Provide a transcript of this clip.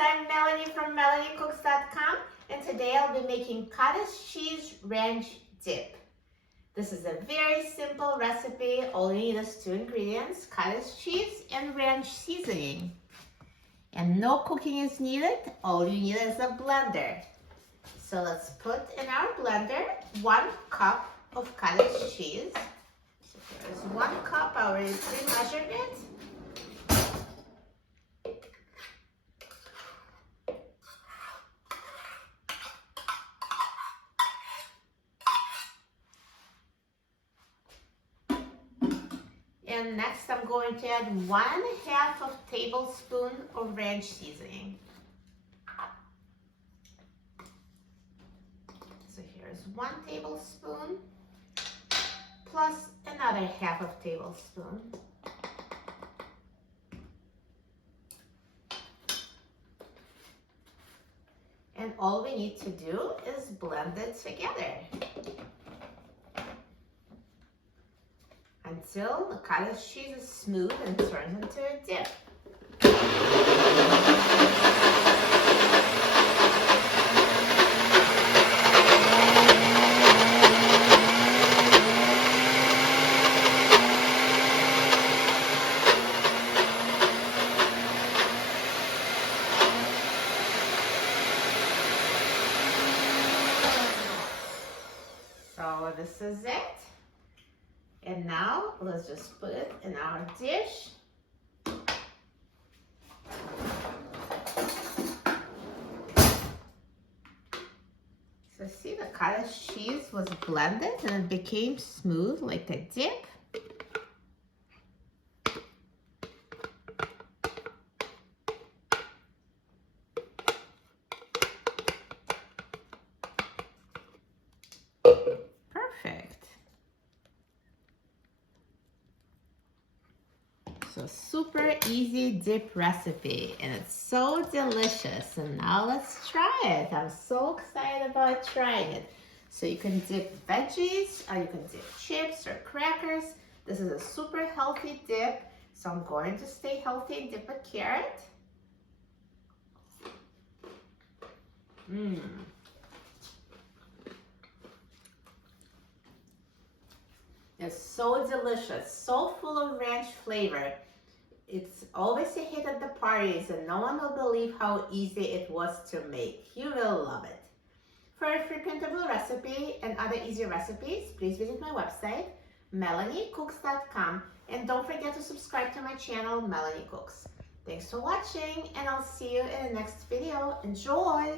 I'm Melanie from melaniecooks.com, and today I'll be making cottage cheese ranch dip. This is a very simple recipe. All you need is 2 ingredients, cottage cheese and ranch seasoning. And no cooking is needed. All you need is a blender. So let's put in our blender 1 cup of cottage cheese. So there's 1 cup, I already pre-measured it. And next I'm going to add 1/2 of tablespoon of ranch seasoning. So here's 1 tablespoon plus another 1/2 of tablespoon. And all we need to do is blend it together until the cottage cheese is smooth and turns into a dip. So this is it. And now let's just put it in our dish. So see, the cottage cheese was blended and it became smooth like a dip. Perfect. So super easy dip recipe, and it's so delicious. And now let's try it. I'm so excited about trying it. So you can dip veggies, or you can dip chips or crackers. This is a super healthy dip, so I'm going to stay healthy and dip a carrot. It's so delicious, so full of ranch flavor. It's always a hit at the parties, and no one will believe how easy it was to make. You will love it. For a free printable recipe and other easy recipes, please visit my website, melaniecooks.com, and don't forget to subscribe to my channel, Melanie Cooks. Thanks for watching, and I'll see you in the next video. Enjoy!